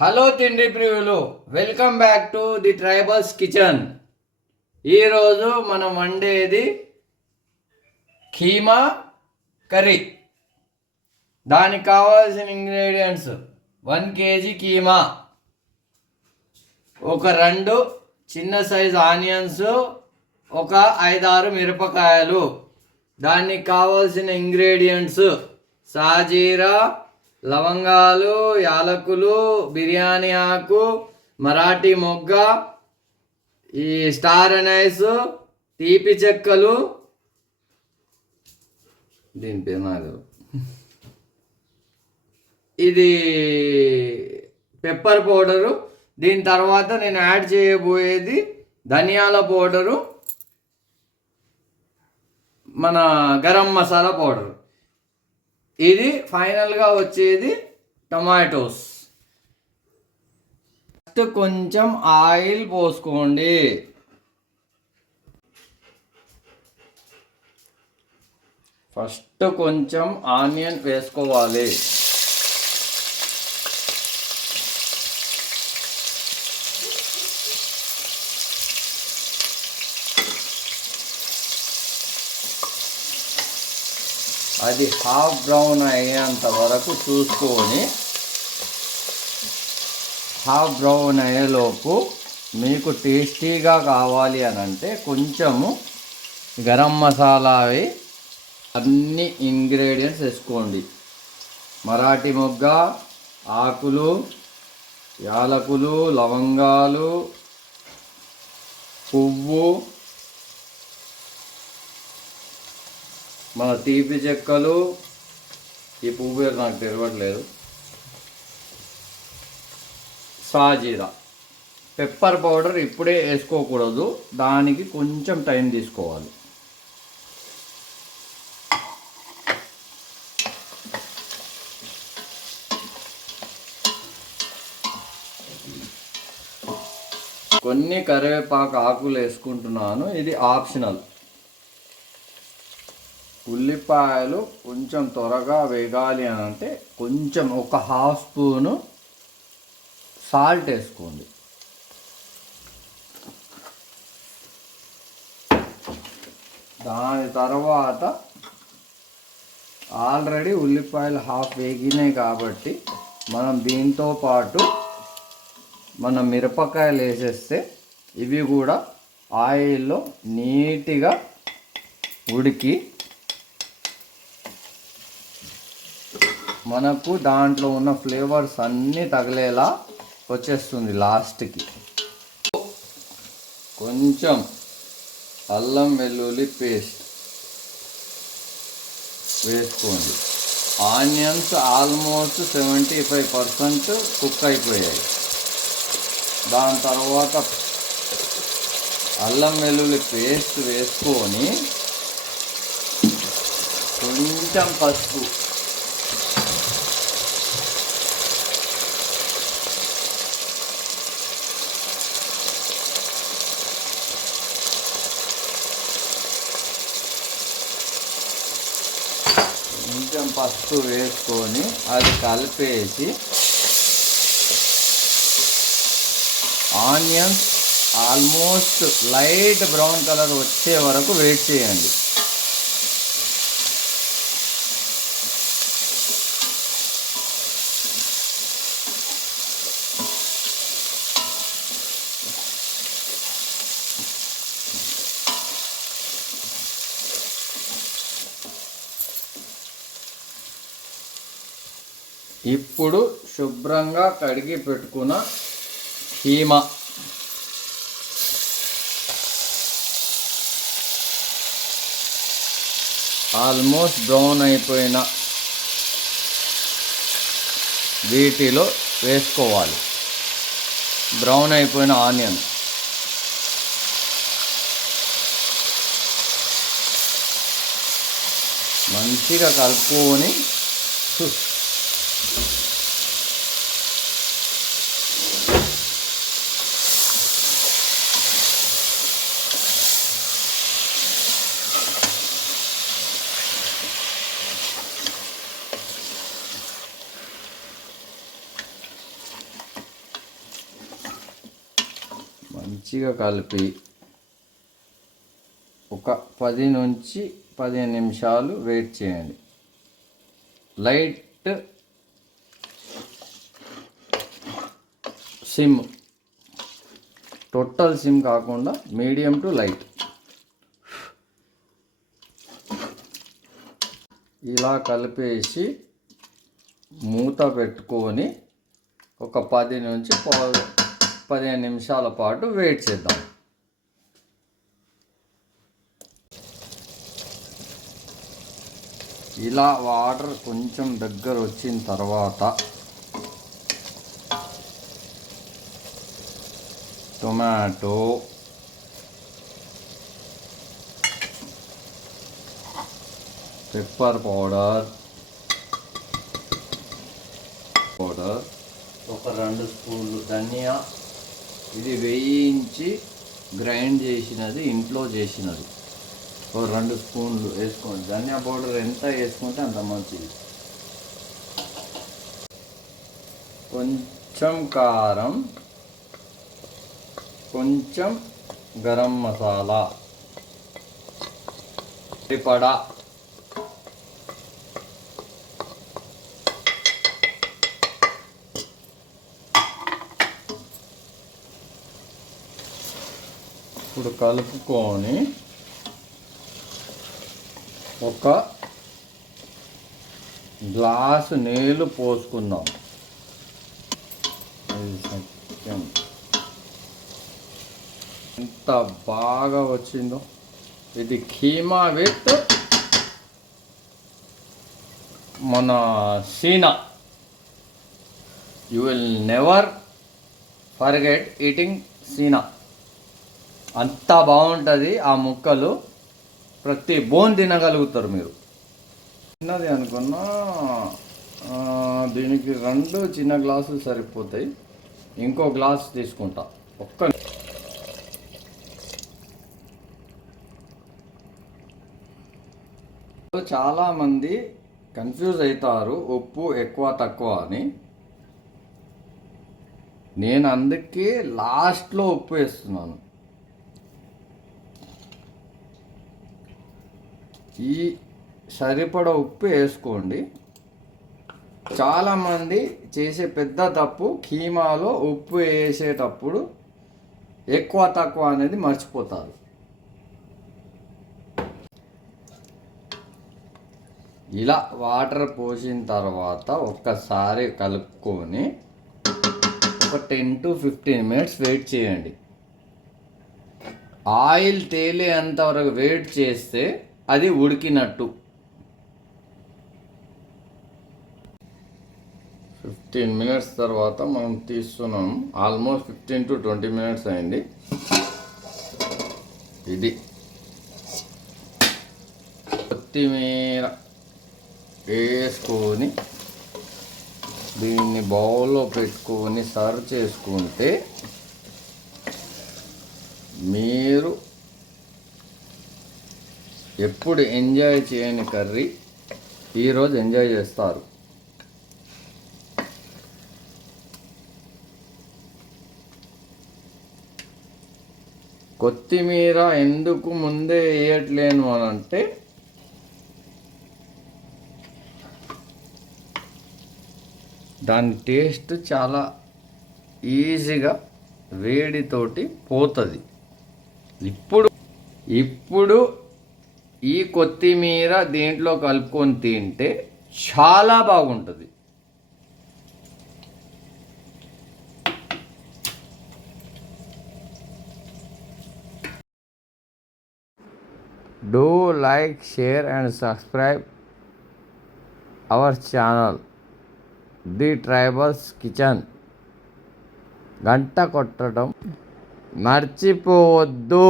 Hello తిండి ప్రియులు, welcome back to the tribals kitchen. ఈరోజు మనం వండేది కీమా కర్రీ. దానికి కావాల్సిన ఇంగ్రీడియంట్స్ 1 కేజీ కీమా, ఒక 2 చిన్న సైజ్ ఆనియన్స్, ఒక 5-6 మిరపకాయలు. దానికి కావాల్సిన ఇంగ్రీడియంట్స్ సాజీరా, లవంగాలు, యాలకులు, బిర్యానీ ఆకు, మరాఠీ మొగ్గ, ఈ స్టార్ అనైస్, తీపి చెక్కలు, దీని పేరు నాకు ఇది పెప్పర్ పౌడరు. దీని తర్వాత నేను యాడ్ చేయబోయేది ధనియాల పౌడరు, మన గరం మసాలా పౌడరు. ఇది ఫైనల్గా వచ్చేది టొమాటోస్. ఫస్ట్ కొంచెం ఆయిల్ పోసుకోండి. ఫస్ట్ కొంచెం ఆనియన్ వేసుకోవాలి. అది హాఫ్ బ్రౌన్ అయ్యేంత వరకు చూసుకొని, హాఫ్ బ్రౌన్ అయ్యేలోపు మీకు టేస్టీగా కావాలి అని అంటే కొంచెము గరం మసాలావి అన్ని ఇంగ్రీడియంట్స్ వేసుకోండి. మరాఠీ మొగ్గ, ఆకులు, యాలకులు, లవంగాలు, పువ్వు, మన తీపి చెక్కలు, ఈ పువ్వు పేరు నాకు తెలియట్లేదు, సాజీరా. పెప్పర్ పౌడర్ ఇప్పుడే వేసుకోకూడదు, దానికి కొంచెం టైం తీసుకోవాలి. కొన్ని కరివేపాకు ఆకులు వేసుకుంటున్నాను, ఇది ఆప్షనల్. ఉల్లిపాయలు కొంచెం త్వరగా వేగాలి అని అంటే కొంచెం ఒక హాఫ్ స్పూను సాల్ట్ వేసుకోండి. దాని తర్వాత ఆల్రెడీ ఉల్లిపాయలు హాఫ్ వేగినాయి కాబట్టి మనం దీంతో పాటు మనం మిరపకాయలు వేసేస్తే ఇవి కూడా ఆయిల్లో నీట్గా ఉడికి మనకు దాంట్లో ఉన్న ఫ్లేవర్స్ అన్నీ తగిలేలా వచ్చేస్తుంది. లాస్ట్కి కొంచెం అల్లం వెల్లుల్లి పేస్ట్ వేసుకోండి. ఆనియన్స్ ఆల్మోస్ట్ 75% కుక్ అయిపోయాయి. దాని తర్వాత అల్లం వెల్లుల్లి పేస్ట్ వేసుకొని కొంచెం పసుపు, వేసుకొని అది కలిపేసి onions almost light brown colour వచ్చే వరకు వెయిట్ చేయండి. ఇప్పుడు శుభ్రంగా కడిగి పెట్టుకున్న కీమా ఆల్మోస్ట్ బ్రౌన్ అయిపోయిన వీటిలో వేసుకోవాలి. బ్రౌన్ అయిపోయిన ఆనియన్ మంచిగా కలుపుకొని మంచిగా కలిపి ఒక 10 నుంచి 15 నిమిషాలు వెయిట్ చేయండి. లైట్ సిమ్, టోటల్ సిమ్ కాకుండా మీడియం టు లైట్. ఇలా కలిపేసి మూత పెట్టుకొని ఒక 10 నుంచి 15 నిమిషాల పాటు వెయిట్ చేద్దాం. ఇలా వాటర్ కొంచెం దగ్గర వచ్చిన తర్వాత టొమాటో, పెప్పర్ పౌడర్, ఒక 2 స్పూన్లు ధనియా, ఇది వేయించి గ్రైండ్ చేసినది, ఇంట్లో చేసినది. ఒక 2 స్పూన్లు వేసుకోండి. ధనియా పౌడర్ ఎంత వేసుకుంటే అంత మంచిది. కొంచెం కారం, కొంచెం గరం మసాలా, సరిపడా ఇప్పుడు కలుపుకొని ఒక గ్లాసు నీళ్ళు పోసుకుందాం. ఎంత బాగా వచ్చిందో. ఇది కీమా విత్ మన సీనా. You will never forget eating సీనా. అంత బాగుంటుంది ఆ ముక్కలు. ప్రతి బోన్ తినగలుగుతారు మీరు. చిన్నది అనుకున్నా, దీనికి 2 చిన్న గ్లాసులు సరిపోతాయి. ఇంకో గ్లాస్ తీసుకుంటా. చాలామంది కన్ఫ్యూజ్ అవుతారు ఉప్పు ఎక్కువ తక్కువ అని. నేను అందుకే లాస్ట్లో ఉప్పు వేస్తున్నాను. ఈ సరిపడ ఉప్పు వేసుకోండి. చాలామంది చేసే పెద్ద తప్పు, కీమాలో ఉప్పు వేసేటప్పుడు ఎక్కువ తక్కువ అనేది మర్చిపోతారు. ఇలా వాటర్ పోసిన తర్వాత ఒక్కసారి కలుపుకొని ఒక 10 to 15 మినిట్స్ వెయిట్ చేయండి. ఆయిల్ తేలేంత వరకు వెయిట్ చేస్తే అది ఉడికినట్టు. 15 మినిట్స్ తర్వాత మనం తీస్తున్నాం. ఆల్మోస్ట్ 15 to 20 మినిట్స్ అయింది. ఇది కొత్తిమీర వేసుకొని దీన్ని బౌల్లో పెట్టుకొని సర్వ్ చేసుకుంటే మీరు ఎప్పుడు ఎంజాయ్ చేయని కర్రీ ఈరోజు ఎంజాయ్ చేస్తారు. కొత్తిమీర ఎందుకు ముందే వేయట్లేను అని అంటే, దాని టేస్ట్ చాలా ఈజీగా వేడితోటి పోతుంది. ఇప్పుడు ఈ కొత్తిమీర దీంట్లో కలుపుకొని తింటే చాలా బాగుంటుంది. Do like, share and subscribe our channel, The Tribals Kitchen. గంట కొట్టడం మర్చిపోవద్దు.